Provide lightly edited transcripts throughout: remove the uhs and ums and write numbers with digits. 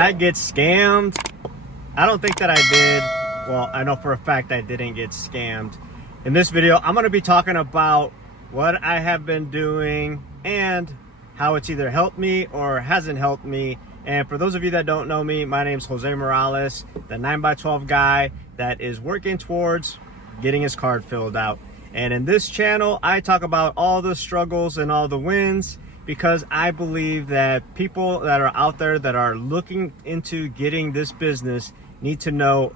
I get scammed? I don't think that I did. Well, I know for a fact I didn't get scammed. In this video, I'm going to be talking about what I have been doing and how it's either helped me or hasn't helped me. And for those of you that don't know me, my name is Jose Morales, the 9x12 guy that is working towards getting his card filled out. And in this channel, I talk about all the struggles and all the wins, because I believe that people that are out there that are looking into getting this business need to know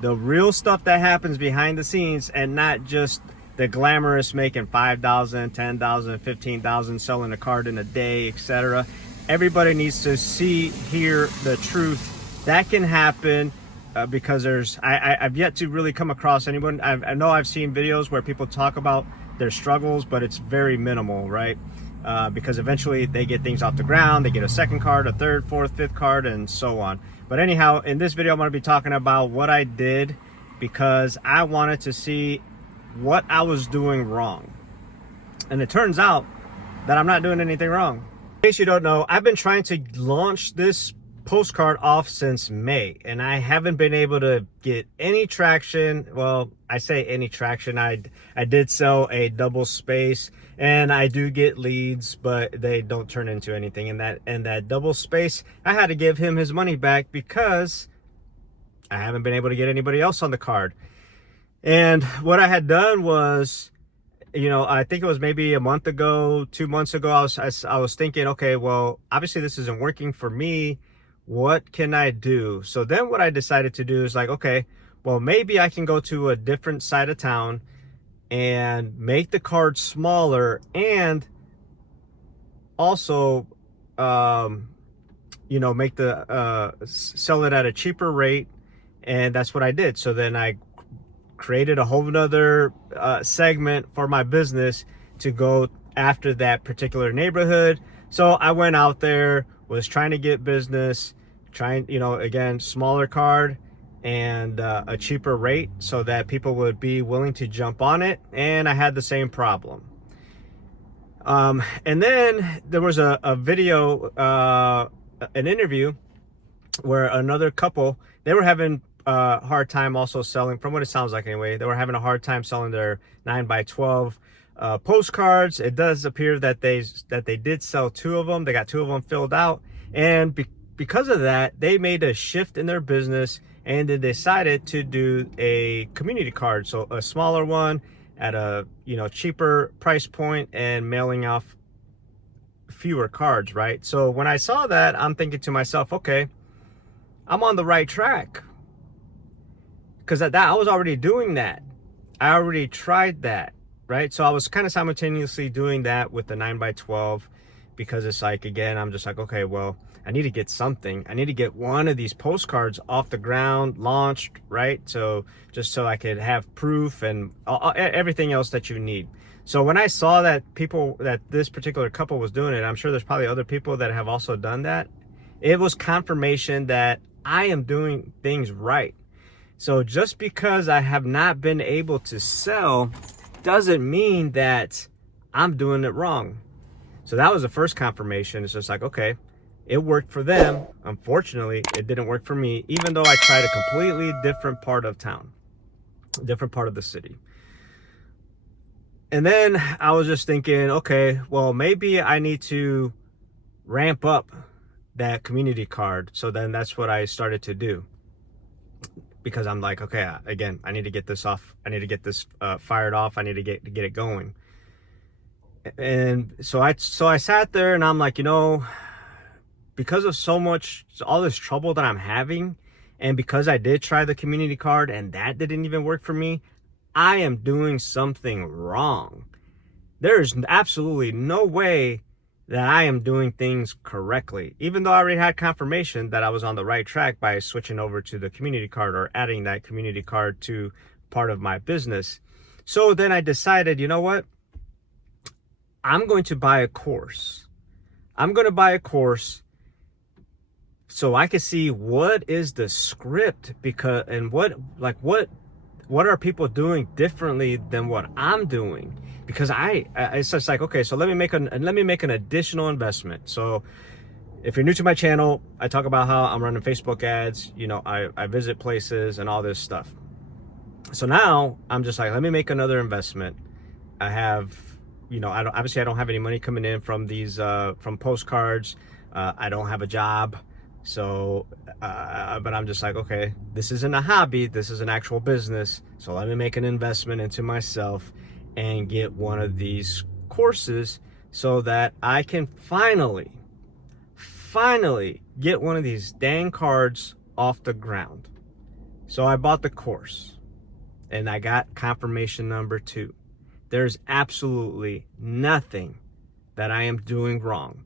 the real stuff that happens behind the scenes, and not just the glamorous making 5,000, 10,000, 15,000, selling a card in a day, etc. Everybody needs to hear the truth that can happen, because I've yet to really come across anyone. I know I've seen videos where people talk about their struggles, but it's very minimal, right? Because eventually they get things off the ground, they get a second card, a third, fourth, fifth card, and so on. But anyhow, in this video, I'm going to be talking about what I did, because I wanted to see what I was doing wrong. And it turns out that I'm not doing anything wrong. In case you don't know, I've been trying to launch this postcard off since May, and I haven't been able to get any traction. Well, I say any traction. I did sell a double space, and I do get leads, but they don't turn into anything. And that double space, I had to give him his money back because I haven't been able to get anybody else on the card. And what I had done was, I think it was maybe a month ago, 2 months ago, I was thinking, okay, well, obviously this isn't working for me. What can I do? So then what I decided to do is like, okay, well, maybe I can go to a different side of town and make the card smaller, and also, make sell it at a cheaper rate. And that's what I did. So then I created a whole nother segment for my business to go after that particular neighborhood. So I went out there, was trying to get business, again, smaller card and a cheaper rate so that people would be willing to jump on it. And I had the same problem. And then there was a video, an interview where another couple, they were having a hard time also selling, from what it sounds like anyway, they were having a hard time selling their 9x12 postcards. It does appear that they did sell 2 of them. They got 2 of them filled out, and because of that, they made a shift in their business, and they decided to do a community card, so a smaller one at a cheaper price point, and mailing off fewer cards, right? So when I saw that, I'm thinking to myself, okay, I'm on the right track, because I was already doing that. I already tried that, right? So I was kind of simultaneously doing that with the 9x12, because it's like, again, I'm just like, okay, well, I need to get something. I need to get one of these postcards off the ground, launched, right? So just so I could have proof and everything else that you need. So when I saw that this particular couple was doing it, I'm sure there's probably other people that have also done that. It was confirmation that I am doing things right. So just because I have not been able to sell doesn't mean that I'm doing it wrong. So that was the first confirmation. It's just like, okay, it worked for them. Unfortunately, it didn't work for me, even though I tried a completely different part of town, different part of the city. And then I was just thinking, okay, well, maybe I need to ramp up that community card. So then that's what I started to do, because I'm like, okay, again, I need to get this off. I need to get this fired off. I need to get it going. And so I sat there, and I'm like, because of all this trouble that I'm having, and because I did try the community card and that didn't even work for me, I am doing something wrong. There's absolutely no way that I am doing things correctly, even though I already had confirmation that I was on the right track by switching over to the community card, or adding that community card to part of my business. So then I decided, you know what? I'm going to buy a course. I'm going to buy a course so I can see what is the script, and what are people doing differently than what I'm doing. Because it's just like, okay, so let me make an additional investment. So if you're new to my channel, I talk about how I'm running Facebook ads, you know, I visit places and all this stuff. So now I'm just like, let me make another investment. I have, you know, obviously I don't have any money coming in from these, from postcards. I don't have a job. So, but I'm just like, okay, this isn't a hobby. This is an actual business. So let me make an investment into myself and get one of these courses so that I can finally get one of these dang cards off the ground. So I bought the course and I got confirmation number 2. There's absolutely nothing that I am doing wrong.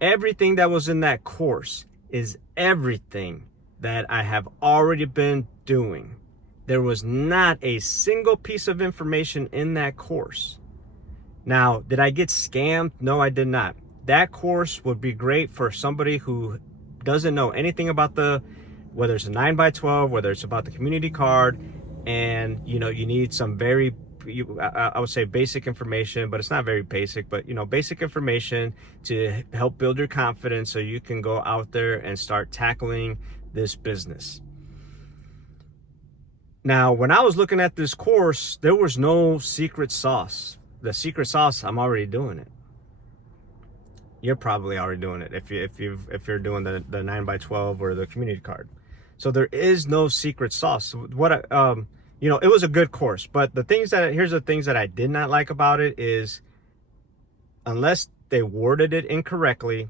Everything that was in that course is everything that I have already been doing. There was not a single piece of information in that course. Now, did I get scammed? No, I did not. That course would be great for somebody who doesn't know anything about whether it's a 9x12, whether it's about the community card, and you know, you need some I would say basic information, but it's not very basic, but you know, basic information to help build your confidence so you can go out there and start tackling this business. Now, when I was looking at this course, there was no secret sauce. The secret sauce, I'm already doing it. You're probably already doing it if you're doing the 9x12 or the community card. So there is no secret sauce. What you know, it was a good course, but here's the things that I did not like about it is, unless they worded it incorrectly,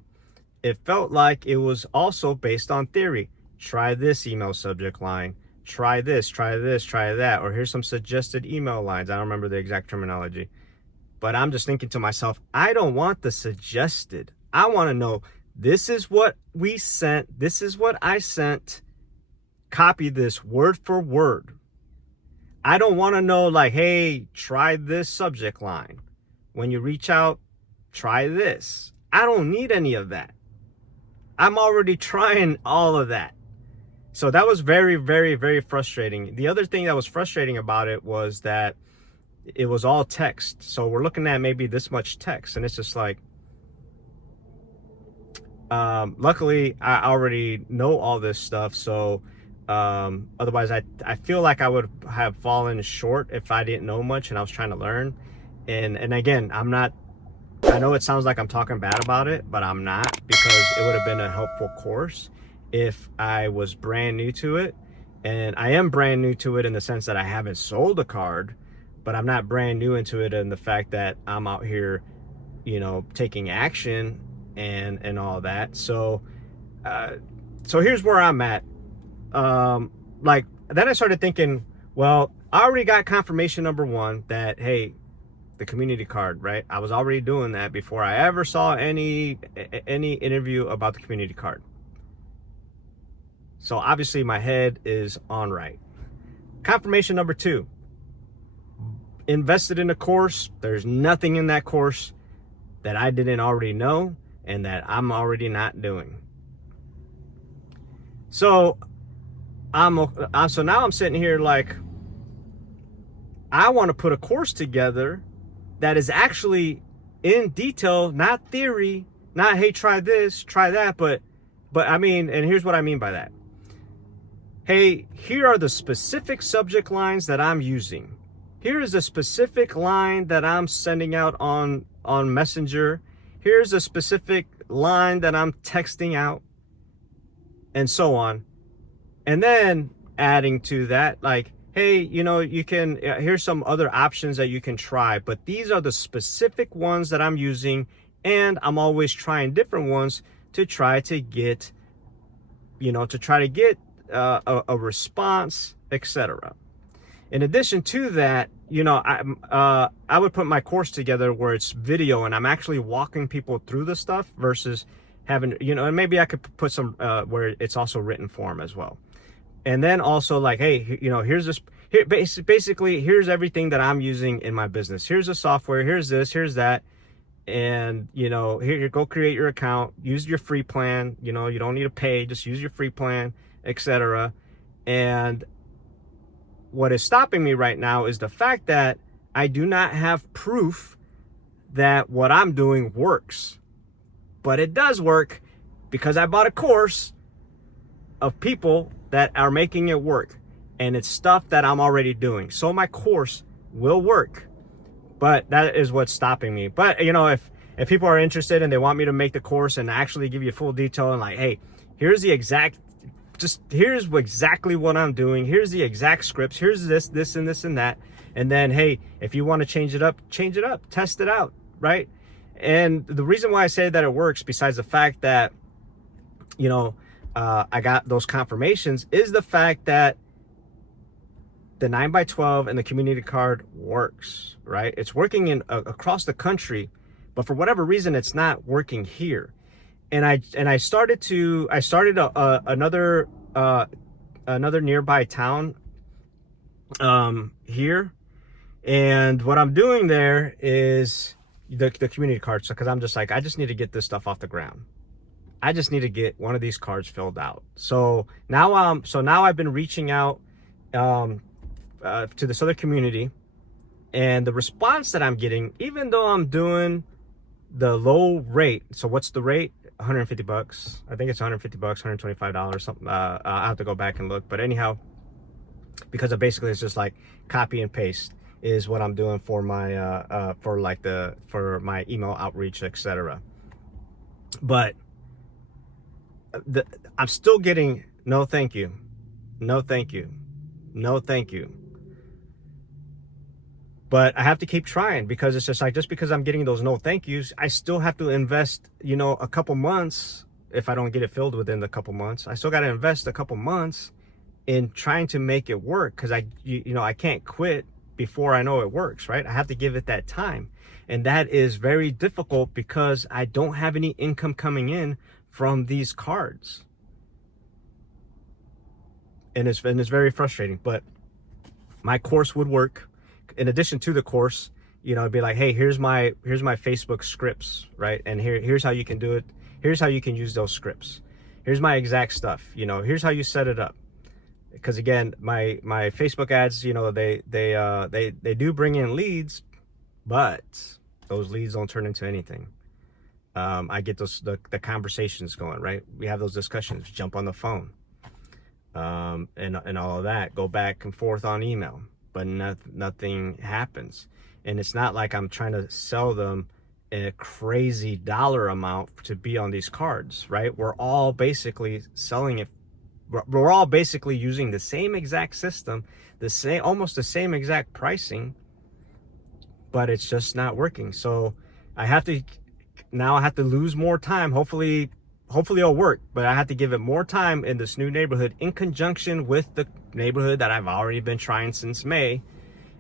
it felt like it was also based on theory. Try this email subject line, try this, try that, or here's some suggested email lines. I don't remember the exact terminology, but I'm just thinking to myself, I don't want the suggested. I want to know, this is what we sent, this is what I sent, copy this word for word. I don't want to know like, hey, try this subject line. When you reach out, try this. I don't need any of that. I'm already trying all of that. So that was very, very, very frustrating. The other thing that was frustrating about it was that it was all text. So we're looking at maybe this much text, and it's just like, luckily I already know all this stuff. So otherwise I feel like I would have fallen short if I didn't know much and I was trying to learn. And again, I know it sounds like I'm talking bad about it, but I'm not, because it would have been a helpful course if I was brand new to it. And I am brand new to it in the sense that I haven't sold a card, but I'm not brand new into it in the fact that I'm out here, you know, taking action and all that. So here's where I'm at. Like, then I started thinking, well, I already got confirmation number 1 that, hey, the community card, right? I was already doing that before I ever saw any interview about the community card. So obviously my head is on right. Confirmation number 2, invested in a course. There's nothing in that course that I didn't already know and that I'm already not doing. So so now I'm sitting here like, I want to put a course together that is actually in detail, not theory, not, hey, try this, try that, but I mean, and here's what I mean by that. Hey, here are the specific subject lines that I'm using. Here is a specific line that I'm sending out on Messenger. Here's a specific line that I'm texting out, and so on. And then adding to that, like, hey, you know, you can, here's some other options that you can try, but these are the specific ones that I'm using, and I'm always trying different ones to try to get, you know, a response, etc. In addition to that, you know, I would put my course together where it's video and I'm actually walking people through the stuff versus having, you know, and maybe I could put some where it's also written form as well. And then also like, hey, you know, here's this, basically, here's everything that I'm using in my business. Here's the software, here's this, here's that. And, you know, here, go create your account, use your free plan. You know, you don't need to pay, just use your free plan, etc. And what is stopping me right now is the fact that I do not have proof that what I'm doing works. But it does work. because I bought a course of people that are making it work, and it's stuff that I'm already doing. So my course will work, but that is what's stopping me. But you know, if people are interested and they want me to make the course and actually give you full detail and like, hey, here's the exact, here's exactly what I'm doing. Here's the exact scripts. Here's this, and this and that. And then, hey, if you want to change it up, test it out, right? And the reason why I say that it works, besides the fact that, you know, I got those confirmations, is the fact that the 9x12 and the community card works, right? It's working across the country, but for whatever reason, it's not working here. And I started another nearby town here, and what I'm doing there is the community cards, because I'm just like, I just need to get this stuff off the ground. I just need to get one of these cards filled out. So now I've been reaching out to this other community, and the response that I'm getting, even though I'm doing the low rate, so what's the rate? 150 bucks. I think it's 150 bucks, $125, something. I have to go back and look, but anyhow, because basically it's just like copy and paste is what I'm doing for my for my email outreach, etc. But I'm still getting no thank you, no thank you, no thank you. But I have to keep trying, because it's just like, just because I'm getting those no thank yous, I still have to invest, you know, a couple months. If I don't get it filled within the couple months, I still got to invest a couple months in trying to make it work, because I can't quit before I know it works, right? I have to give it that time. And that is very difficult because I don't have any income coming in from these cards. And it's very frustrating, but my course would work. In addition to the course, you know, it'd be like, hey, here's my Facebook scripts, right? And here's how you can do it. Here's how you can use those scripts. Here's my exact stuff. You know, here's how you set it up. Because again, my Facebook ads, you know, they do bring in leads, but those leads don't turn into anything. I get the conversations going, right? We have those discussions, jump on the phone, and all of that, go back and forth on email. But nothing happens. And it's not like I'm trying to sell them a crazy dollar amount to be on these cards, right? We're all basically selling it. We're all basically using the same exact system, almost the same exact pricing, but it's just not working. So I have to lose more time. Hopefully it'll work, but I have to give it more time in this new neighborhood in conjunction with the neighborhood that I've already been trying since May.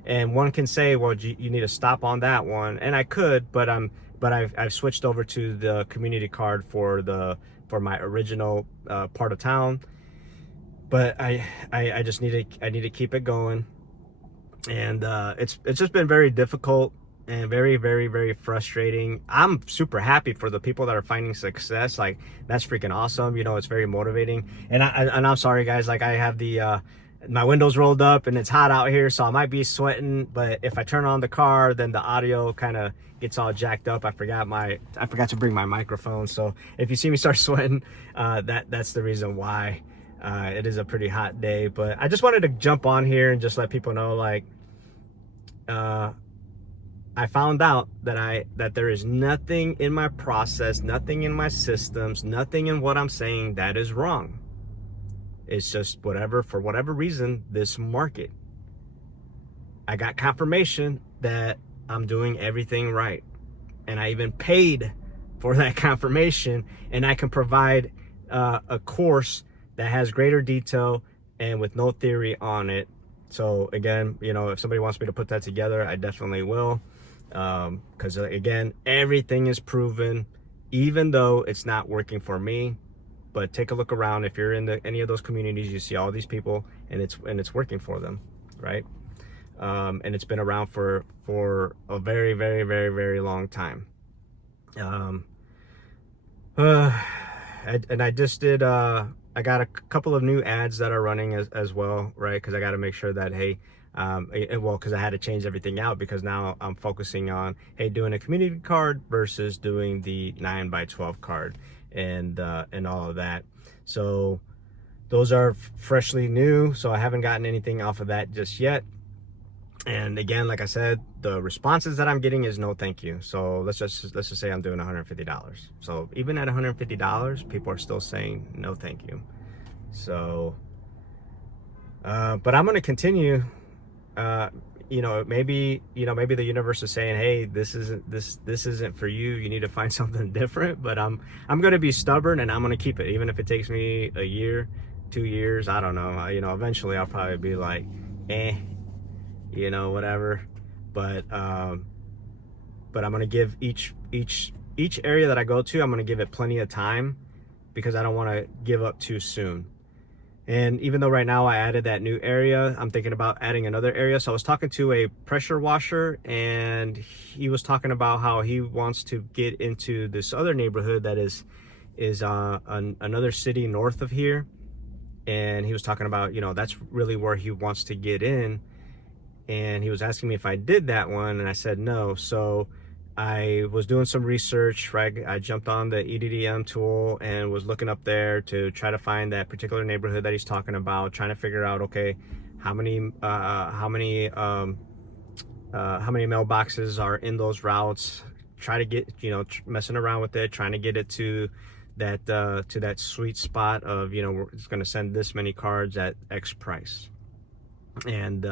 And one can say, well, you need to stop on that one, and I could, but I've switched over to the community card for my original part of town. But I just need to keep it going, and it's just been very difficult and very, very, very frustrating. I'm super happy for the people that are finding success. Like, that's freaking awesome. You know, it's very motivating. And I'm sorry, guys. Like, I have my windows rolled up and it's hot out here, so I might be sweating. But if I turn on the car, then the audio kind of gets all jacked up. I forgot to bring my microphone. So if you see me start sweating, that's the reason why. It is a pretty hot day. But I just wanted to jump on here and just let people know, like, I found out that there is nothing in my process, nothing in my systems, nothing in what I'm saying that is wrong. It's just for whatever reason, this market. I got confirmation that I'm doing everything right. And I even paid for that confirmation, and I can provide a course that has greater detail and with no theory on it. So again, you know, if somebody wants me to put that together, I definitely will. Because again, everything is proven, even though it's not working for me. But take a look around. If you're in any of those communities, you see all these people, and it's working for them, right? And it's been around for a very, very, very, very long time. And I just did. I got a couple of new ads that are running as well, right? Because I got to make sure that, hey, because I had to change everything out, because now I'm focusing on, hey, doing a community card versus doing the 9x12 card. and all of that. So those are freshly new, so I haven't gotten anything off of that just yet. And again, like I said, the responses that I'm getting is no thank you. So let's just say I'm doing $150. So even at $150, people are still saying no thank you. So but I'm going to continue. Maybe the universe is saying, hey, this isn't for you. You need to find something different. But I'm going to be stubborn, and I'm going to keep it, even if it takes me a year, 2 years. I don't know. Eventually I'll probably be like, whatever. But I'm going to give each area that I go to, I'm going to give it plenty of time, because I don't want to give up too soon. And even though right now I added that new area, I'm thinking about adding another area. So I was talking to a pressure washer, and he was talking about how he wants to get into this other neighborhood that is another city north of here. And he was talking about, that's really where he wants to get in. And he was asking me if I did that one, and I said no. So I was doing some research, right? I jumped on the EDDM tool and was looking up there to try to find that particular neighborhood that he's talking about, trying to figure out, okay, how many mailboxes are in those routes. Try to get, messing around with it, trying to get it to that sweet spot of, it's going to send this many cards at X price. And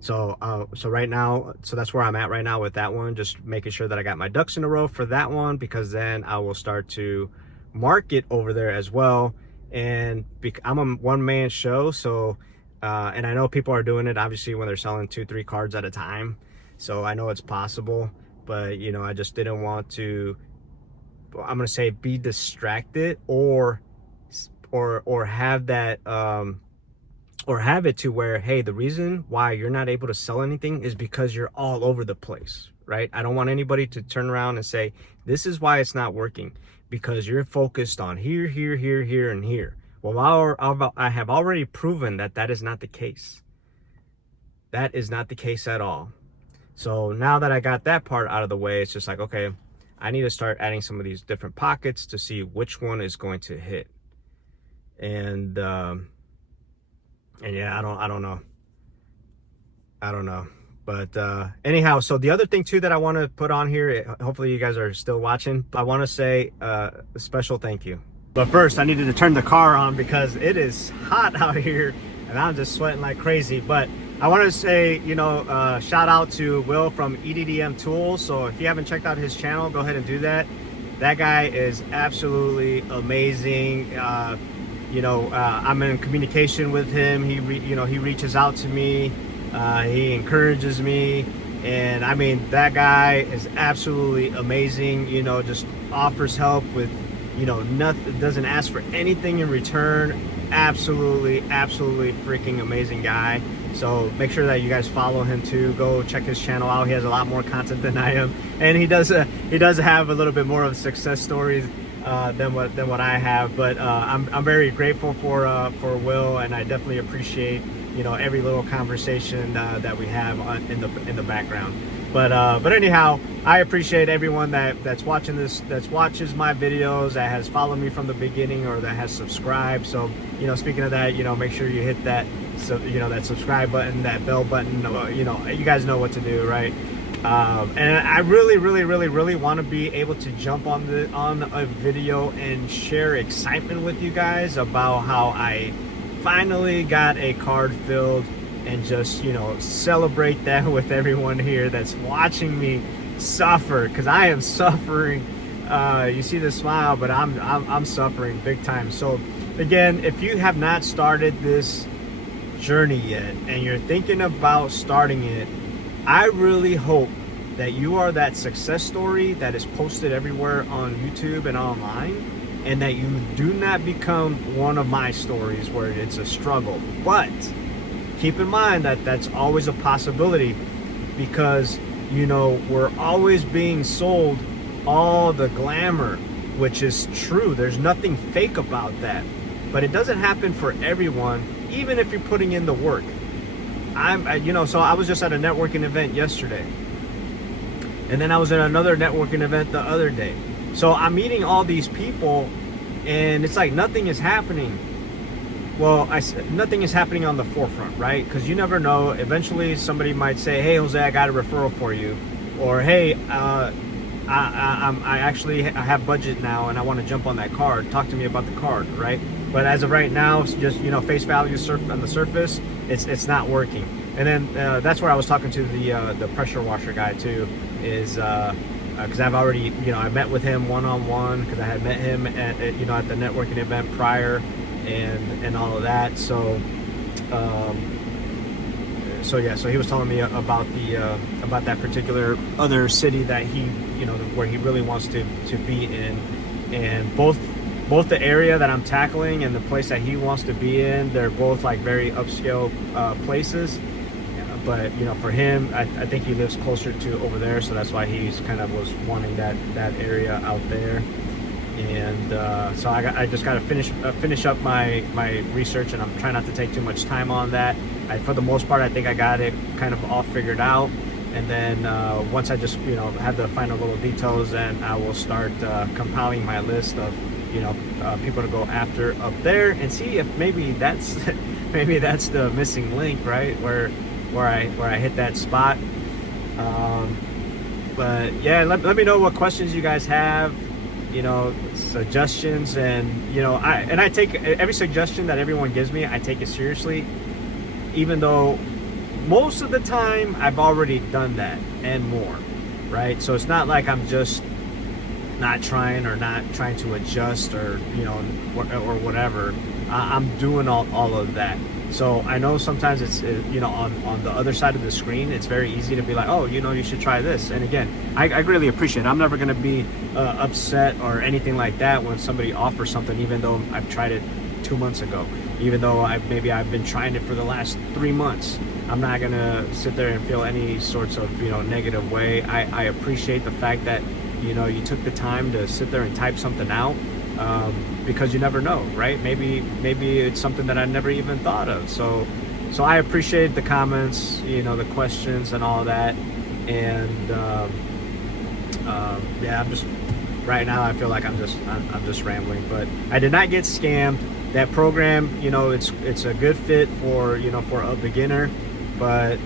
so right now, so that's where I'm at right now with that one, just making sure that I got my ducks in a row for that one, because then I will start to market over there as well. And I'm a one-man show, so and I know people are doing it obviously when they're selling 2-3 cards at a time, so I know it's possible. But I just didn't want to, I'm gonna say, be distracted or have that or have it to where, hey, the reason why you're not able to sell anything is because you're all over the place, right? I don't want anybody to turn around and say, this is why it's not working, because you're focused on here, here, here, here, and here. Well, I have already proven that is not the case. That is not the case at all. So now that I got that part out of the way, it's just like, okay, I need to start adding some of these different pockets to see which one is going to hit. And yeah, I don't know. But anyhow, so the other thing too that I want to put on here, hopefully you guys are still watching, I want to say a special thank you. But first I needed to turn the car on because it is hot out here and I'm just sweating like crazy. But I want to say, shout out to Will from EDDM Tools. So if you haven't checked out his channel, go ahead and do that. That guy is absolutely amazing. I'm in communication with him. He reaches out to me. He encourages me. And I mean, that guy is absolutely amazing. Just offers help with, nothing, doesn't ask for anything in return. Absolutely freaking amazing guy. So make sure that you guys follow him too. Go check his channel out. He has a lot more content than I am. And he does have a little bit more of success stories than what I have, but I'm very grateful for Will, and I definitely appreciate every little conversation that we have in the background. But anyhow, I appreciate everyone that's watching this, that watches my videos, that has followed me from the beginning, or that has subscribed. So speaking of that, make sure you hit that that subscribe button, that bell button. You guys know what to do, right? And I really want to be able to jump on a video and share excitement with you guys about how I finally got a card filled, and just celebrate that with everyone here that's watching me suffer, because I am suffering. You see the smile, but I'm suffering big time. So again, if you have not started this journey yet and you're thinking about starting it, I really hope that you are that success story that is posted everywhere on YouTube and online, and that you do not become one of my stories where it's a struggle. But keep in mind that that's always a possibility, because we're always being sold all the glamour, which is true. There's nothing fake about that, but it doesn't happen for everyone, even if you're putting in the work. So I was just at a networking event yesterday, and then I was at another networking event the other day. So I'm meeting all these people, and it's like nothing is happening. Well, nothing is happening on the forefront, right? Because you never know. Eventually, somebody might say, "Hey, Jose, I got a referral for you," or "Hey, I have budget now, and I want to jump on that card. Talk to me about the card," right? But as of right now, it's just, you know, face value on the surface, it's not working. And then that's where I was talking to the pressure washer guy too, is because I've already, you know, I met with him one-on-one, because I had met him at you know, at the networking event prior. And all of that. So yeah, so he was telling me about about that particular other city that he, you know, where he really wants to be in, and both the area that I'm tackling and the place that he wants to be in, they're both like very upscale places. But you know, for him, I think he lives closer to over there, so that's why he's kind of was wanting that area out there. And so I just got to finish up my research, and I'm trying not to take too much time on that. For the most part, I think I got it kind of all figured out. And then once I just, you know, have the final little details, then I will start compiling my list of, you know, people to go after up there, and see if maybe that's maybe that's the missing link, right? Where I hit that spot. But yeah, let me know what questions you guys have. You know, suggestions, and you know, I take every suggestion that everyone gives me, I take it seriously, even though most of the time I've already done that and more, right? So it's not like I'm just not trying to adjust, or you know, or whatever. I'm doing all of that. So I know sometimes it's, you know, on the other side of the screen, it's very easy to be like, oh, you know, you should try this. And again, I really appreciate it. I'm never going to be upset or anything like that when somebody offers something, even though I've tried it 2 months ago, even though I've been trying it for the last 3 months. I'm not going to sit there and feel any sorts of, you know, negative way. I appreciate the fact that, you know, you took the time to sit there and type something out. Because you never know, right? Maybe it's something that I never even thought of. So I appreciate the comments, you know, the questions and all that. And yeah, I'm just right now, I feel like I'm just rambling. But I did not get scammed. That program, you know, it's a good fit for, you know, for a beginner. But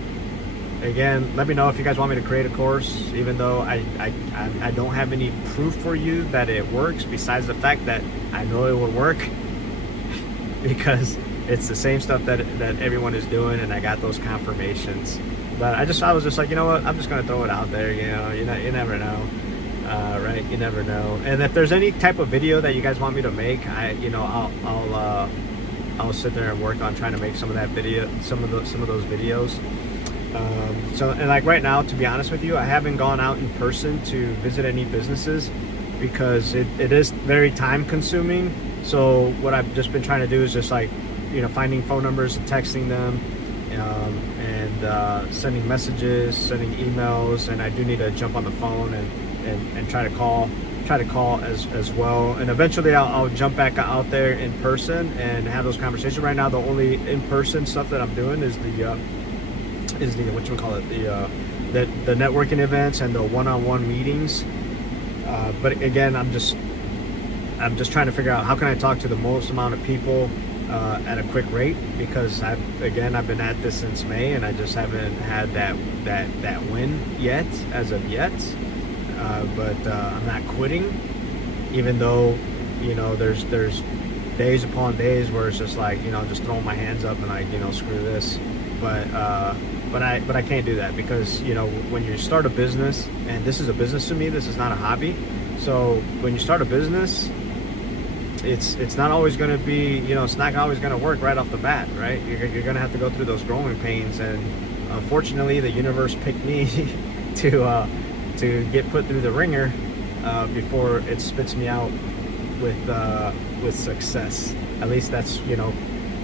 again, let me know if you guys want me to create a course, even though I don't have any proof for you that it works, besides the fact that I know it will work, because it's the same stuff that everyone is doing, and I got those confirmations. But I was just like, you know what, I'm just gonna throw it out there. You know, you never know, right? You never know. And if there's any type of video that you guys want me to make, I'll sit there and work on trying to make some of that video, some of those videos. So, and like right now, to be honest with you, I haven't gone out in person to visit any businesses, because it is very time consuming. So what I've just been trying to do is just, like, you know, finding phone numbers, texting them, and sending messages, sending emails. And I do need to jump on the phone and try to call as well. And eventually I'll jump back out there in person and have those conversations. Right now, the only in-person stuff that I'm doing is the the networking events and the one-on-one meetings. But again, I'm just trying to figure out how can I talk to the most amount of people at a quick rate, because I've been at this since May, and I just haven't had that win yet, as of yet. But I'm not quitting, even though, you know, there's days upon days where it's just like, you know, just throwing my hands up and like, you know, screw this. But I can't do that, because, you know, when you start a business, and this is a business to me, this is not a hobby. So when you start a business, it's not always going to be, you know, it's not always going to work right off the bat, right? You're going to have to go through those growing pains, and unfortunately, the universe picked me to get put through the ringer before it spits me out with success. At least that's, you know,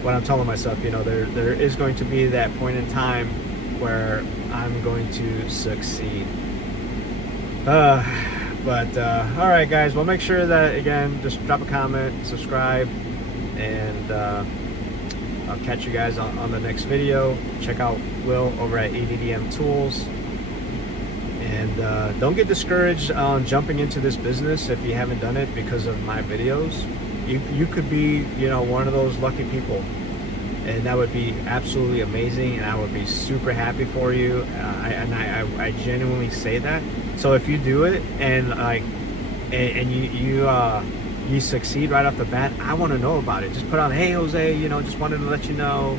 what I'm telling myself. You know, there is going to be that point in time where I'm going to succeed. But all right, guys, well, make sure that, again, just drop a comment, subscribe, and I'll catch you guys on the next video. Check out Will over at EDDM Tools. And don't get discouraged on jumping into this business if you haven't done it because of my videos. you could be, you know, one of those lucky people, and that would be absolutely amazing, and I would be super happy for you. I genuinely say that. So if you do it and like and you succeed right off the bat, I want to know about it. Just put on, hey Jose, you know, just wanted to let you know,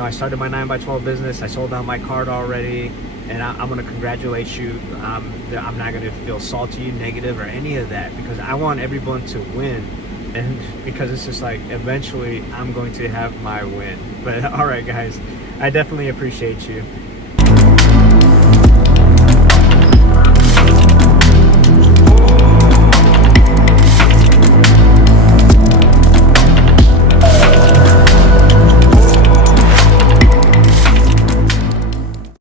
I started my 9x12 business. I sold out my card already, and I'm going to congratulate you. I'm not going to feel salty, negative, or any of that, because I want everyone to win. And because it's just like, eventually I'm going to have my win. But all right, guys, I definitely appreciate you.